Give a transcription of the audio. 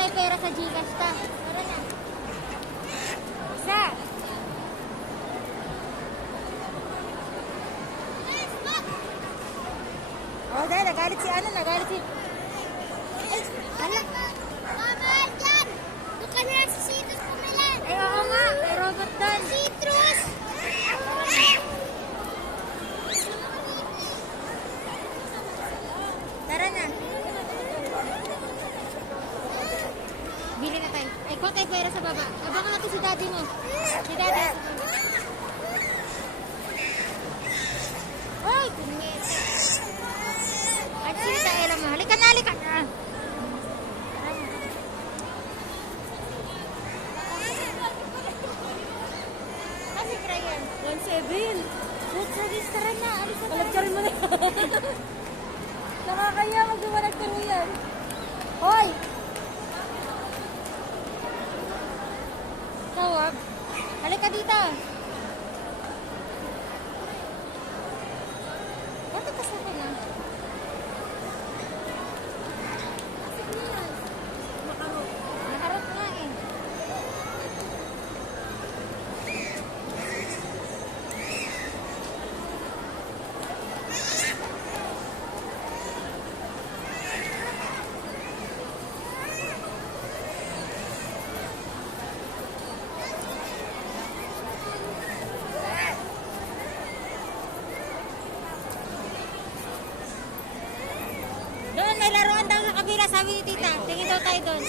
tayo pera sa Gcash ka. Tara na. Isa. Oh, dahil nagalit si ano, nagalit si... Ay, hala. Mama, dyan! Doon ka na sa citrus pumilan! Ay, oo nga. Ay, Robert Dan. Citrus! Tara na. Bili na tayo. Ay, kuha tayo pera sa baba. Abangan natin si daddy mo. Si daddy sa baba. Ay, kumita. At sino tayo lang mo? Halika na, halika na. Kasi Brian. 1.7. Let's register na. Alis na tayo. Palagkarin mo na. Nakakaya magdumanag ko yan. Hoy! Tawag. Halika dito. Bakit ka sa akin ah? Nakarot nga eh. Doon, may laruan daw sa kabila, sabi ni tita. Tingin daw tayo doon.